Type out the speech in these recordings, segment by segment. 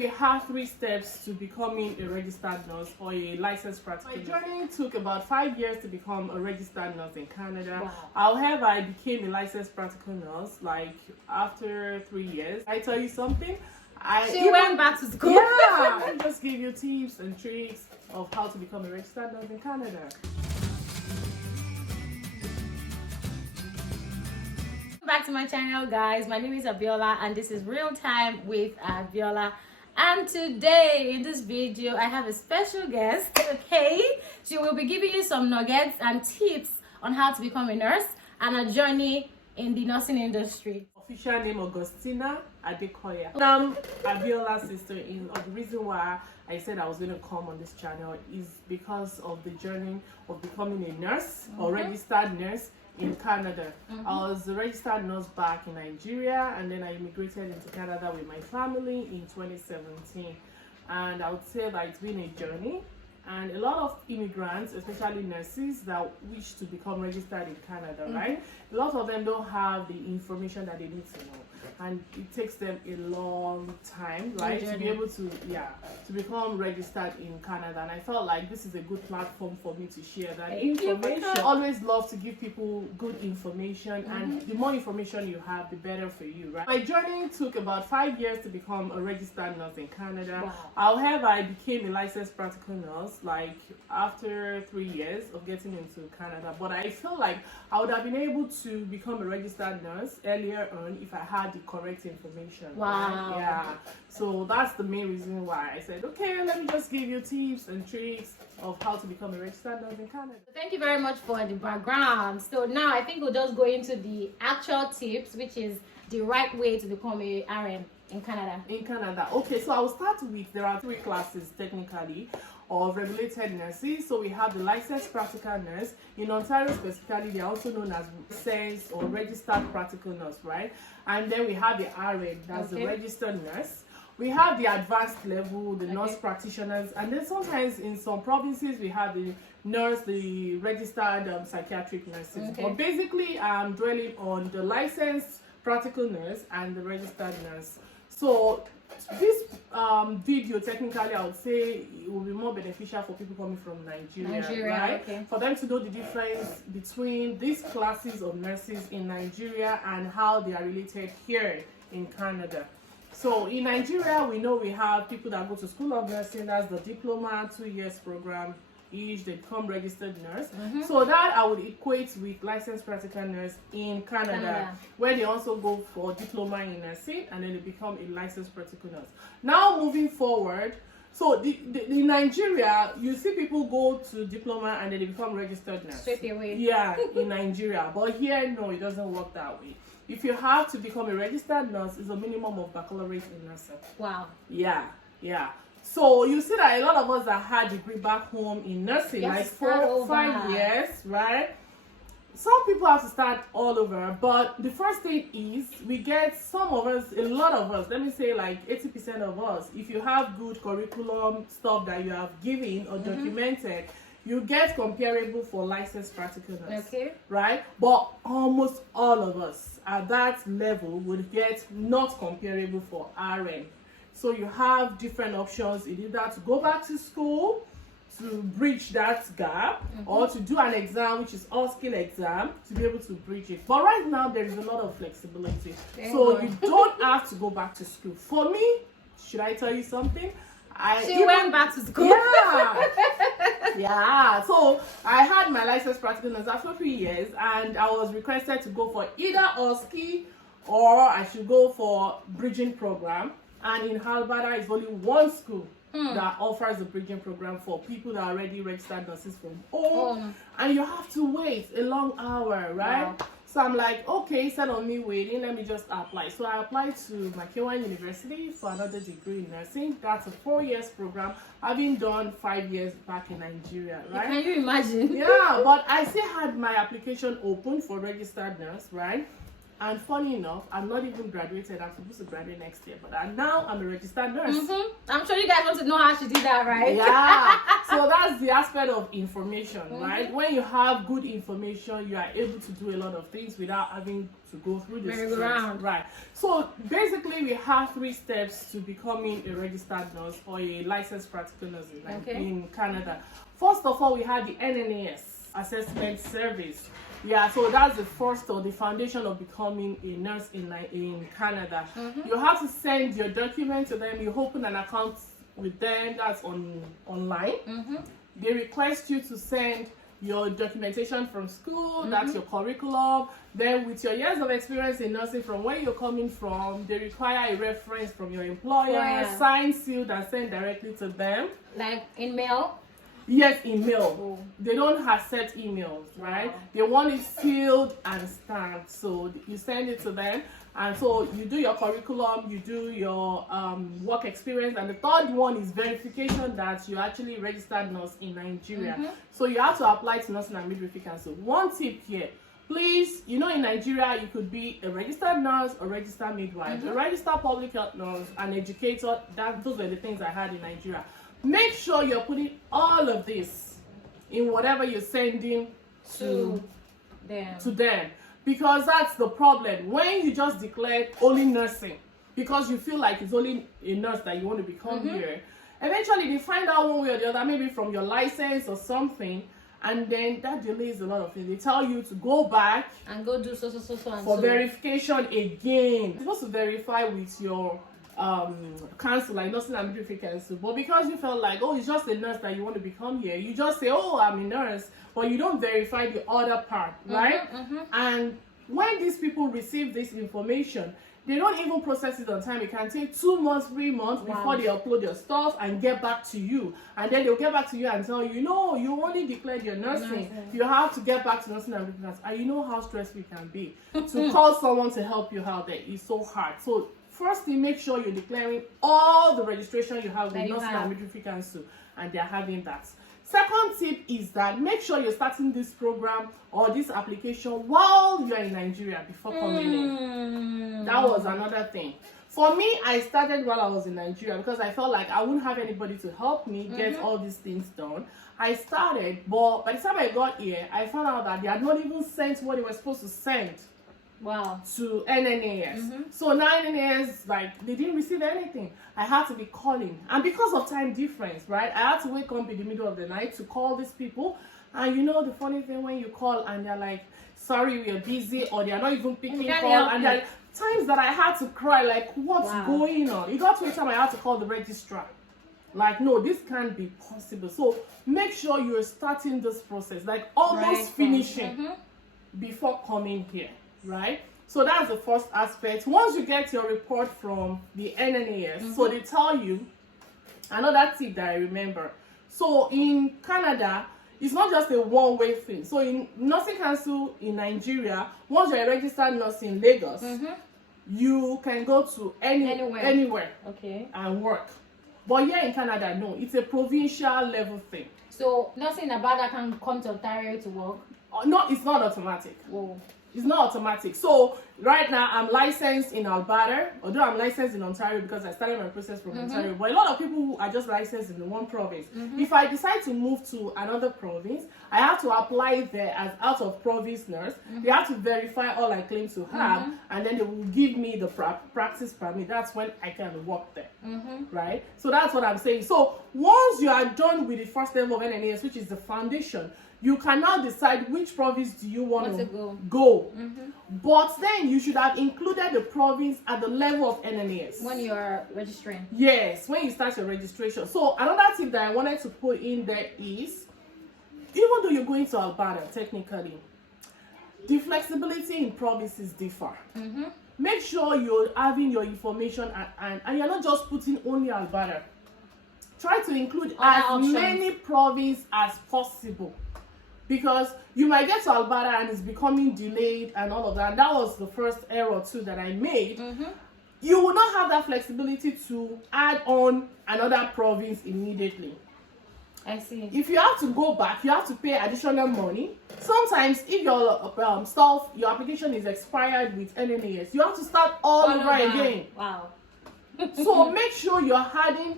we have 3 steps to becoming a registered nurse or a licensed practitioner. My journey took about 5 years to become a registered nurse in Canada. Wow. However, I became a licensed practical nurse like after 3 years. I tell you something, She went back to school. Yeah, I just give you tips and tricks of how to become a registered nurse in Canada. Back to my channel, guys. My name is Abiola and this is Real Time with Abiola. And today in this video I have a special guest. Okay, she will be giving you some nuggets and tips on how to become a nurse and a journey in the nursing industry. Official name Augustina Adekoya. I'm Abiola's sister-in-law. The reason why I said I was going to come on this channel is because of the journey of becoming a nurse or registered nurse in Canada. I was a registered nurse back in Nigeria, and then I immigrated into Canada with my family in 2017. And I would say that it's been a journey, and a lot of immigrants, especially nurses that wish to become registered in Canada, right? A lot of them don't have the information that they need to know, and it takes them a long time, right, to be able to become registered in Canada. And I felt like this is a good platform for me to share that information. I always love to give people good information, and the more information you have, the better for you, right? My journey took about 5 years to become a registered nurse in Canada. Wow. However, I became a licensed practical nurse like after 3 years of getting into Canada. But I feel like I would have been able to become a registered nurse earlier on if I had the correct information. Wow. Right? Yeah. So that's the main reason why I said, okay, let me just give you tips and tricks of how to become a registered nurse in Canada. Thank you very much for the background. So now I think we'll just go into the actual tips, which is the right way to become a RN in Canada. In Canada. Okay, so I will start with, there are 3 classes technically of regulated nurses. So we have the licensed practical nurse. In Ontario specifically, they are also known as licensed or registered practical nurse, right? And then we have the RN, that's the registered nurse. We have the advanced level, the nurse practitioners, and then sometimes in some provinces we have the nurse, the registered psychiatric nurses. But basically I'm dwelling on the licensed practical nurse and the registered nurse. So this video, technically, I would say it will be more beneficial for people coming from Nigeria, right? Okay. For them to know the difference between these classes of nurses in Nigeria and how they are related here in Canada. So in Nigeria, we know we have people that go to School of Nursing, that's the diploma, 2 years program. Each they become registered nurse. So that I would equate with licensed practical nurse in Canada, where they also go for diploma in nursing and then they become a licensed practical nurse. Now moving forward, so in Nigeria, you see people go to diploma and then they become registered nurse straight away. Yeah, in Nigeria, but here no, it doesn't work that way. If you have to become a registered nurse, it's a minimum of baccalaureate in nursing. Wow. Yeah. So you see that a lot of us that had degree back home in nursing, like 4 or 5 years, right? Some people have to start all over, but the first thing is we get some of us, a lot of us, let me say like 80% of us, if you have good curriculum stuff that you have given or documented, you get comparable for licensed practical nurse, right? But almost all of us at that level would get not comparable for RN. So you have different options, either to go back to school to bridge that gap or to do an exam, which is all-skill exam, to be able to bridge it. But right now there is a lot of flexibility. So you don't have to go back to school. For me, should I tell you something? She went back to school. Yeah. So I had my license practical nurse after 3 years, and I was requested to go for either all-skill or I should go for bridging program. And in Alberta, it's only one school that offers a bridging program for people that are already registered nurses from home. And you have to wait a long hour, right? Wow. So I'm like, okay, instead of me waiting, let me just apply. So I applied to Nigerian University for another degree in nursing. That's a 4 years program, having done 5 years back in Nigeria, right? Can you imagine? Yeah, but I still had my application open for registered nurse, right? And funny enough, I'm not even graduated. I'm supposed to graduate next year, but now I'm a registered nurse. I'm sure you guys want to know how she did that, right? Yeah. So that's the aspect of information, right? When you have good information, you are able to do a lot of things without having to go through the stress. Right. So basically, we have 3 steps to becoming a registered nurse or a licensed practical nurse in Canada. First of all, we have the NNAS assessment service. Yeah, so that's the first or the foundation of becoming a nurse in Canada. You have to send your document to them. You open an account with them. That's online. They request you to send your documentation from school. That's your curriculum. Then with your years of experience in nursing from where you're coming from, they require a reference from your employer, signed, sealed, and sent directly to them. Like in mail? Yes, email. They don't accept emails, right? They want it sealed and stamped. So you send it to them. And so you do your curriculum, you do your work experience. And the third one is verification that you actually registered nurse in Nigeria. So you have to apply to Nursing and Midwifery Council. One tip here. Please, in Nigeria, you could be a registered nurse, a registered midwife, a registered public health nurse, an educator. Those were the things I had in Nigeria. Make sure you're putting all of this in whatever you're sending to them. Because that's the problem. When you just declare only nursing, because you feel like it's only a nurse that you want to become here, eventually they find out one way or the other, maybe from your license or something, and then that delays a lot of things. They tell you to go back and go do so for verification again. You're supposed to verify with your council, like Nursing and Midwifery Council, but because you felt like, oh, it's just a nurse that you want to become here, you just say, oh, I'm a nurse, but you don't verify the other part, right? And when these people receive this information, they don't even process it on time. It can take 2 months, 3 months before they upload your stuff and get back to you. And then they'll get back to you and tell you, no, you only declared your nursing. You have to get back to Nursing and Midwifery Council. And you know how stressful it can be. To call someone to help you out there is so hard. So firstly, make sure you're declaring all the registration you have with Nursing and Midwifery Council, and they're having that. Second tip is that make sure you're starting this program or this application while you're in Nigeria before coming in. That was another thing. For me, I started while I was in Nigeria because I felt like I wouldn't have anybody to help me get all these things done. I started, but by the time I got here, I found out that they had not even sent what they were supposed to send. To NNAS. So now NNAS, like, they didn't receive anything. I had to be calling. And because of time difference, right, I had to wake up in the middle of the night to call these people. And the funny thing, when you call and they're like, sorry, we are busy, or they're not even picking call, and there are times that I had to cry, like, what's going on? It got to a time I had to call the registrar. Like, no, this can't be possible. So make sure you're starting this process, like almost finishing before coming here. Right? So that's the first aspect. Once you get your report from the NNAS, so they tell you, another tip that I remember. So in Canada, it's not just a one-way thing. So in Nursing Council in Nigeria, once you're a registered nurse in Lagos, you can go to anywhere and work. But here in Canada, no, it's a provincial level thing. So nothing about that can come to Ontario to work? No, it's not automatic. It's not automatic. So right now I'm licensed in Alberta, although I'm licensed in Ontario because I started my process from Ontario. But a lot of people who are just licensed in one province. If I decide to move to another province, I have to apply there as out of province nurse. They have to verify all I claim to have, and then they will give me the practice permit. That's when I can work there. Right? So that's what I'm saying. So once you are done with the first level of NNAS, which is the foundation, you can now decide which province do you want to go. But then you should have included the province at the level of NNAS. When you're registering. Yes, when you start your registration. So another tip that I wanted to put in there is, even though you're going to Alberta, technically, the flexibility in provinces differ. Make sure you're having your information and you're not just putting only Alberta. Try to include as many provinces as possible. Because you might get to Alberta and it's becoming delayed and all of that. That was the first error too that I made. You will not have that flexibility to add on another province immediately. I see. If you have to go back, you have to pay additional money. Sometimes if your your application is expired with NNAS, you have to start all over again. Wow. So make sure you're adding,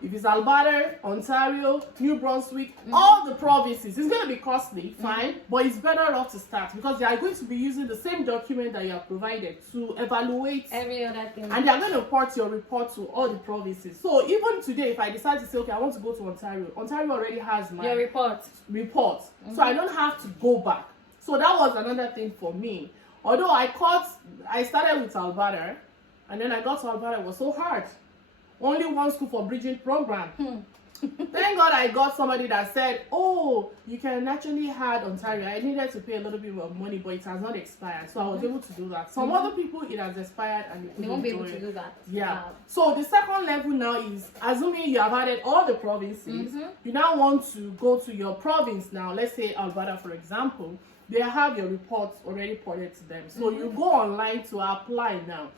if it's Alberta, Ontario, New Brunswick, all the provinces. It's going to be costly, fine, but it's better off to start because they are going to be using the same document that you have provided to evaluate every other thing. And they are going to port your report to all the provinces. So even today, if I decide to say, okay, I want to go to Ontario, Ontario already has my your report. So I don't have to go back. So that was another thing for me. Although I started with Alberta, and then I got to Alberta, it was so hard. Only one school for bridging program. Thank God I got somebody that said, oh, you can actually add Ontario. I needed to pay a little bit of money, but it has not expired. So I was able to do that. Some other people, it has expired and they won't be able to do that. Yeah. Wow. So the second level now is, assuming you have added all the provinces, you now want to go to your province now. Let's say Alberta, for example. They have your reports already ported to them. So you go online to apply now.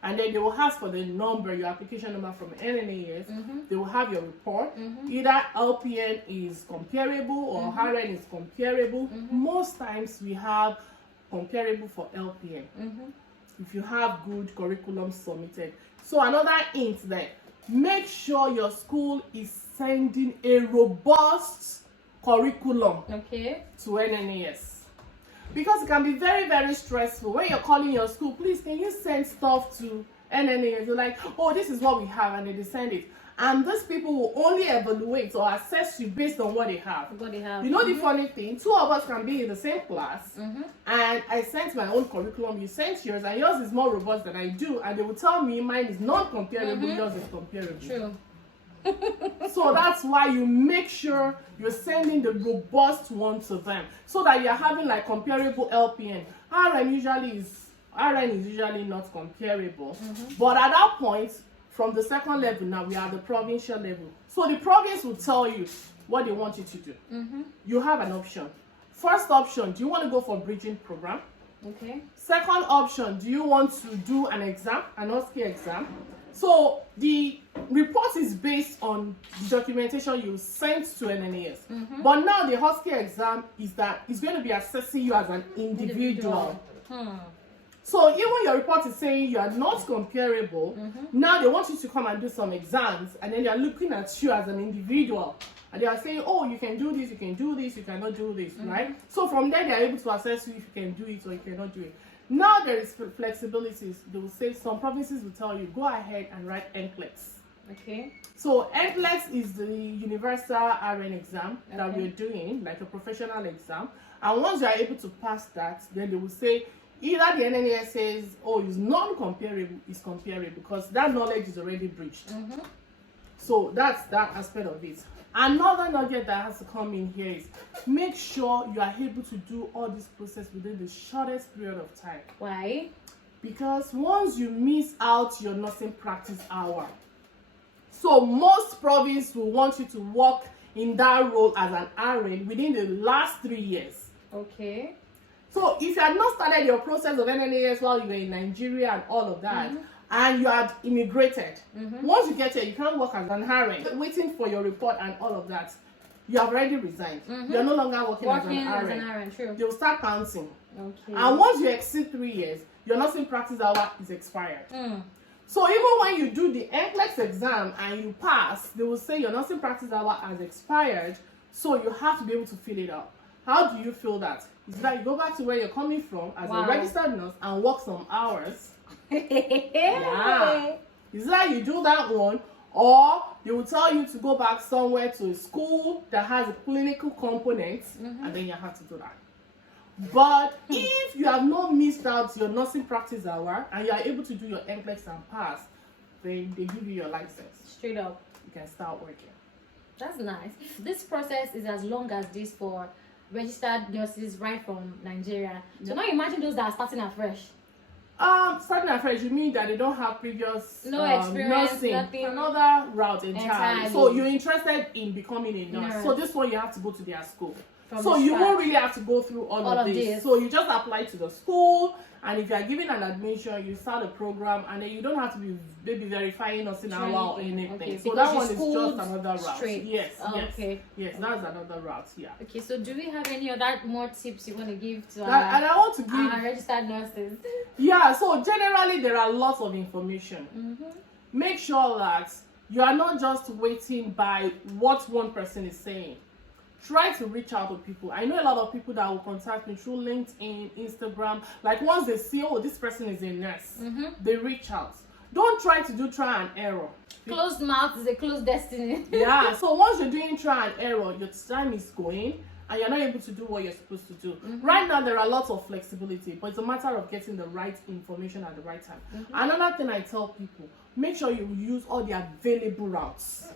And then they will ask for the number, your application number from NNAS. They will have your report. Either LPN is comparable or RN is comparable. Most times we have comparable for LPN. If you have good curriculum submitted. So another hint there, make sure your school is sending a robust curriculum to NNAS. Because it can be very, very stressful. When you're calling your school, please, can you send stuff to NNAS? You're like, oh, this is what we have, and they send it. And these people will only evaluate or assess you based on what they have. You know the funny thing? Two of us can be in the same class, and I sent my own curriculum, you sent yours, and yours is more robust than I do, and they will tell me mine is non-comparable, yours is comparable. True. So that's why you make sure you're sending the robust one to them, so that you're having like comparable LPN. RN is usually not comparable, but at that point, from the second level now, we are at the provincial level. So the province will tell you what they want you to do. You have an option. First option, do you want to go for bridging program? Second option, do you want to do an exam, an OSCE exam? So the report is based on the documentation you sent to NNAS. But now the OSCE exam is that it's going to be assessing you as an individual. So even your report is saying you are not comparable. Now they want you to come and do some exams, and then they are looking at you as an individual. And they are saying, oh, you can do this, you can do this, you cannot do this, right? So from there, they are able to assess you if you can do it or you cannot do it. Now there is flexibilities. They will say some provinces will tell you, go ahead and write NCLEX. So NCLEX is the universal RN exam that we're doing, like a professional exam. And once you are able to pass that, then they will say, either the NNAS says, oh, it's non-comparable, it's comparable, because that knowledge is already breached. So that's that aspect of it. Another nugget that has to come in here is make sure you are able to do all this process within the shortest period of time. Why? Because once you miss out your nursing practice hour, so most provinces will want you to work in that role as an RN within the last 3 years. So if you had not started your process of NNAS while you were in Nigeria and all of that, and you had immigrated, once you get here, you can't work as an RN, waiting for your report and all of that. You have already resigned. You're no longer working as an RN. True. They will start counting. And once you exceed 3 years, your nursing practice hour is expired. So even when you do the NCLEX exam and you pass, they will say your nursing practice hour has expired, so you have to be able to fill it out. How do you feel that? Is that you go back to where you're coming from as a registered nurse and work some hours? Is that you do that one, or they will tell you to go back somewhere to a school that has a clinical component, and then you have to do that. But if you have not missed out your nursing practice hour and you are able to do your NCLEX and pass, then they give you your license. Straight up. You can start working. That's nice. This process is as long as this for registered nurses right from Nigeria. So now imagine those that are starting afresh. Starting afresh, you mean that they don't have previous experience, nursing, nothing. Another route entirely. So you're interested in becoming a nurse. So this one you have to go to their school. So you won't really have to go through all of this. So you just apply to the school, and if you are given an admission, you start a program, and then you don't have to be maybe verifying us in our or anything. Okay. So that one is just another route. Straight. Yes. Okay. Yes, that's another route. Yeah. Okay. So do we have any other more tips you want to give to and I want to give our registered nurses? Yeah. So generally, there are lots of information. Make sure that you are not just waiting by what one person is saying. Try to reach out to people. I know a lot of people that will contact me through LinkedIn, Instagram. Like once they see, oh, this person is a nurse, they reach out. Don't try to do try and error. Closed mouth is a closed destiny. Yeah. So once you're doing try and error, your time is going, and you're not able to do what you're supposed to do. Right now, there are lots of flexibility, but it's a matter of getting the right information at the right time. Another thing I tell people, make sure you use all the available routes.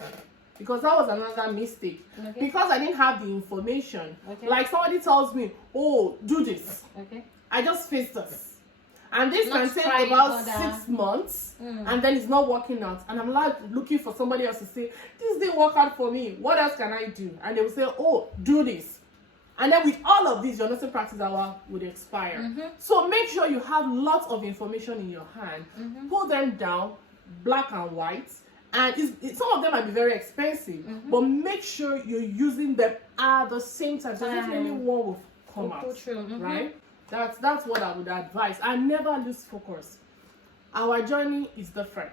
Because that was another mistake. Because I didn't have the information. Like somebody tells me, oh, do this. I just face this. And this can take about 6 months. And then it's not working out. And I'm like looking for somebody else to say, this didn't work out for me. What else can I do? And they will say, oh, do this. And then with all of this, your nursing practice hour would expire. So make sure you have lots of information in your hand. Put them down, black and white. And some of them might be very expensive, but make sure you're using them at the same time. So definitely one will come out, right? That's what I would advise. And never lose focus. Our journey is different.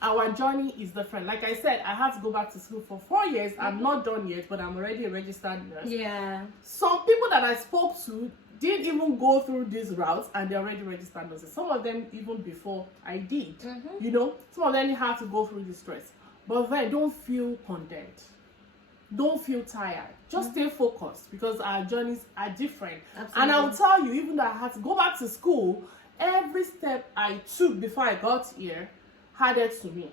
Our journey is different. Like I said, I had to go back to school for 4 years. I'm not done yet, but I'm already a registered nurse. Yeah. Some people that I spoke to didn't even go through these routes, and they're already registered nurses. Some of them even before I did. You know, some of them have to go through the stress. But then don't feel condemned. Don't feel tired. Just stay focused, because our journeys are different. And I'll tell you, even though I had to go back to school, every step I took before I got here added to me.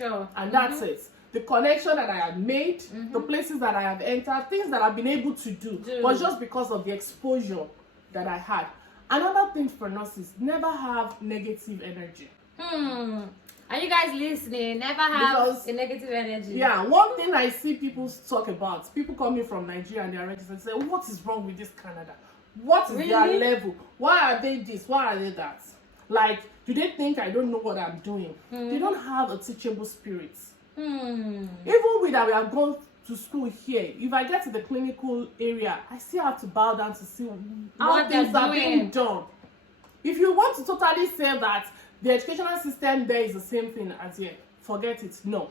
And that's it. The connection that I have made, the places that I have entered, things that I've been able to do, was just because of the exposure that I had. Another thing for nurses, never have negative energy. Are you guys listening? Never have a negative energy. Yeah, one thing I see people talk about, people coming from Nigeria and they are registered and say, what is wrong with this Canada? What is their level? Why are they this? Why are they that? Like, do they think I don't know what I'm doing? They don't have a teachable spirit. Even with that, we have gone to school here. If I get to the clinical area, I still have to bow down to see how things are being done. If you want to totally say that the educational system there is the same thing as here, forget it. No.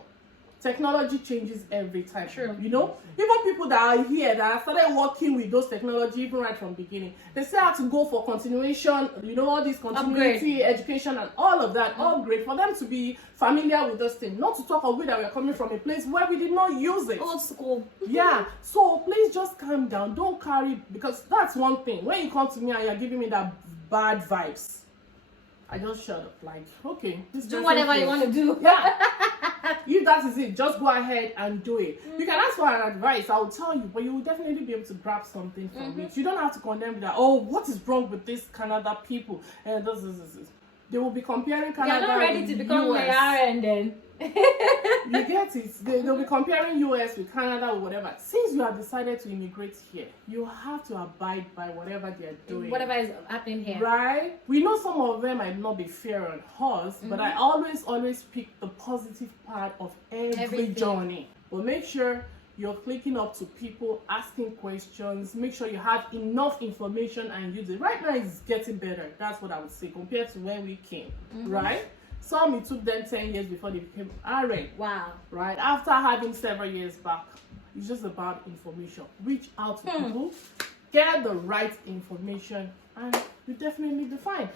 Technology changes every time. You know, even people that are here that have started working with those technology even right from beginning, they still have to go for continuation, you know, all this continuity education and all of that, upgrade for them to be familiar with this thing. Not to talk of that we are coming from a place where we did not use it. Old school. Yeah. So please just calm down. Don't carry, because that's one thing. When you come to me and you're giving me that bad vibes, I just shut up. Like, okay, do whatever you want to do. Yeah. If that is it, just go ahead and do it. You can ask for an advice, I'll tell you, but you will definitely be able to grab something from it. You don't have to condemn that, oh, what is wrong with this Canada people? And this. They will be comparing Canada. You're not ready to become an RN then. You get it? They'll be comparing US with Canada or whatever. Since you have decided to immigrate here, you have to abide by whatever they're doing. Whatever is happening here. Right? We know some of them might not be fair on us, but I always pick the positive part of every journey. But make sure you're clicking up to people, asking questions, make sure you have enough information and use it. Right now it's getting better. That's what I would say compared to when we came, right? Some it took them 10 years before they became RN. Wow. Right? After having several years back, it's just about information. Reach out to people, get the right information, and you definitely be fine.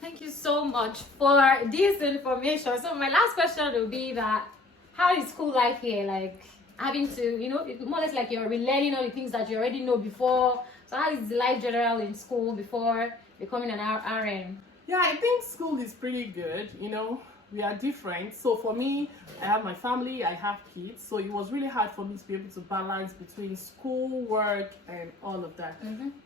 Thank you so much for this information. So my last question will be that, how is school life here? Like, having to, you know, more or less like you're relearning all the things that you already know before. So how is the life general in school before becoming an RN? Yeah, I think school is pretty good. You know, we are different. So for me, I have my family, I have kids. So it was really hard for me to be able to balance between school, work, and all of that.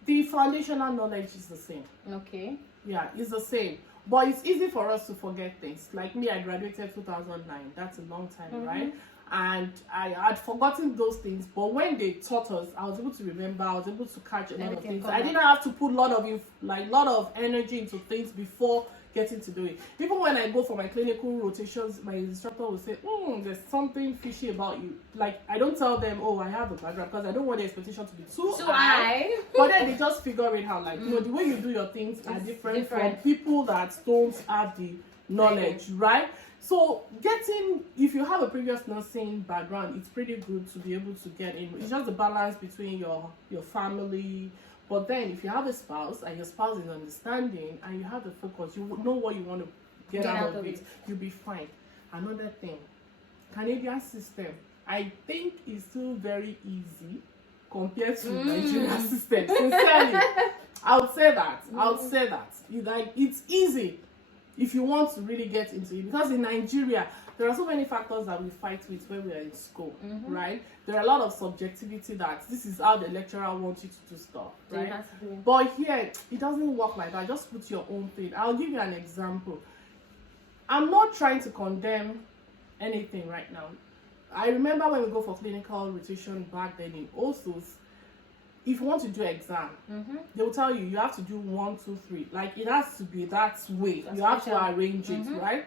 The foundational knowledge is the same. Okay. Yeah, it's the same. But it's easy for us to forget things. Like me, I graduated 2009. That's a long time, right? And I had forgotten those things, but when they taught us, I was able to remember. I was able to catch a lot of things. I didn't have to put lot of energy into things before getting to do it. Even when I go for my clinical rotations, my instructor will say, there's something fishy about you. Like, I don't tell them, oh, I have a background, because I don't want the expectation to be too high. But then they just figure it out. Like, the way you do your things are different from people that don't have the knowledge, right? So if you have a previous nursing background, it's pretty good to be able to get in. It's just the balance between your family. But then if you have a spouse and your spouse is understanding and you have the focus, you know what you want to get out of it, you'll be fine. Another thing, Canadian system, I think is still very easy compared to Nigerian system. Sincerely, I would say that. It's easy if you want to really get into it, because in Nigeria there are so many factors that we fight with when we are in school, right? There are a lot of subjectivity that this is how the lecturer wants you to do stuff, right? But here it doesn't work like that. Just put your own thing. I'll give you an example. I'm not trying to condemn anything right now. I remember when we go for clinical rotation back then in OSUS, if you want to do exam, they will tell you have to do 1, 2, 3. Like, it has to be that way. You have to arrange it, right?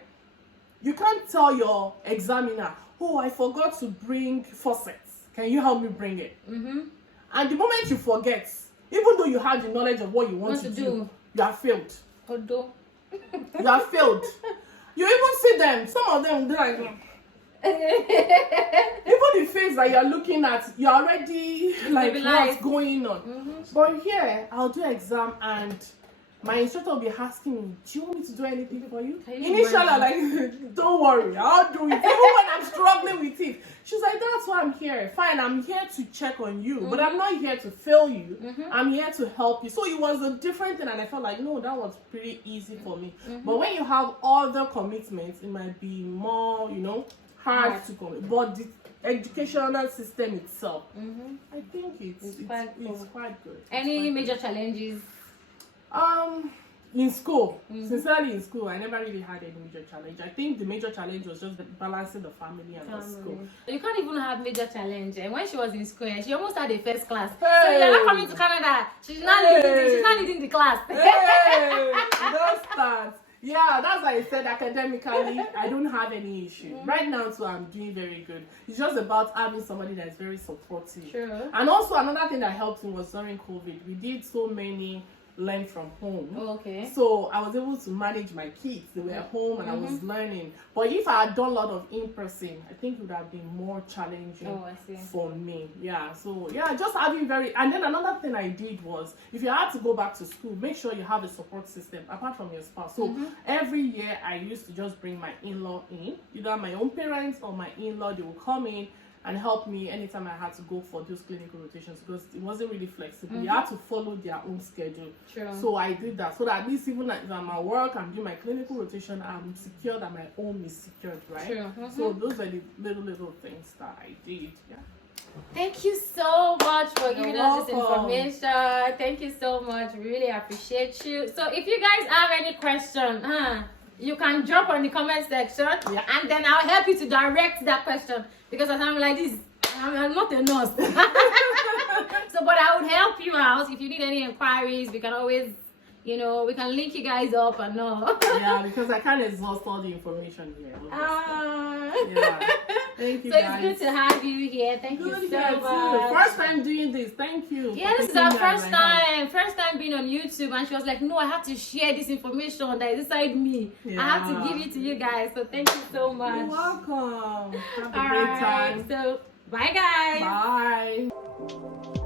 You can't tell your examiner, oh, I forgot to bring faucets. Can you help me bring it? And the moment you forget, even though you have the knowledge of what you want to do, you are failed. You are failed. You even see them, some of them, they're like, even the face that you're looking at, you're already like, what's going on? But here, I'll do exam and my instructor will be asking me, do you want me to do anything for you? Initially, I'm like, don't worry, I'll do it. Even when I'm struggling with it. She's like, that's why I'm here. Fine, I'm here to check on you, but I'm not here to fail you. I'm here to help you. So it was a different thing, and I felt like, no, that was pretty easy for me. But when you have other commitments, it might be more, hard to commit. But the educational system itself, I think it's quite good. Any major challenges? In school, sincerely, in school, I never really had any major challenge. I think the major challenge was just balancing the family and the school. You can't even have major challenge. And when she was in school, she almost had a first class. So you're not coming to Canada. She's not leading the class. Don't start. Yeah, that's why I said academically, I don't have any issue. Right now, too, I'm doing very good. It's just about having somebody that's very supportive. Sure. And also, another thing that helped me was during COVID. We did so many learn from home. So I was able to manage my kids. They were home and I was learning. But if I had done a lot of in-person, I think it would have been more challenging for me. Yeah, so yeah, just having and then another thing I did was, if you had to go back to school, make sure you have a support system apart from your spouse. So every year I used to just bring my in-law in, either my own parents or my in-law. They will come in and help me anytime I had to go for those clinical rotations, because it wasn't really flexible. You had to follow their own schedule. So I did that, so that at least even if I'm at work, I'm doing my clinical rotation, I'm secure that my home is secured, right? So those are the little things that I did. Yeah. Thank you so much for giving us this information. Thank you so much. Really appreciate you. So if you guys have any question, you can drop on the comment section, and then I'll help you to direct that question, because as I'm like this, I'm not a nurse. So, but I would help you out. If you need any inquiries, we can always, we can link you guys up and all. Yeah, because I can't exhaust all the information here. Thank you, so guys. It's good to have you here. Thank you so much. First time doing this. Thank you. Yeah, this is our first time being on YouTube, and she was like, no, I have to share this information that is inside me. I have to give it to you guys. So thank you so much. You're welcome. Have a great time. So bye guys. Bye.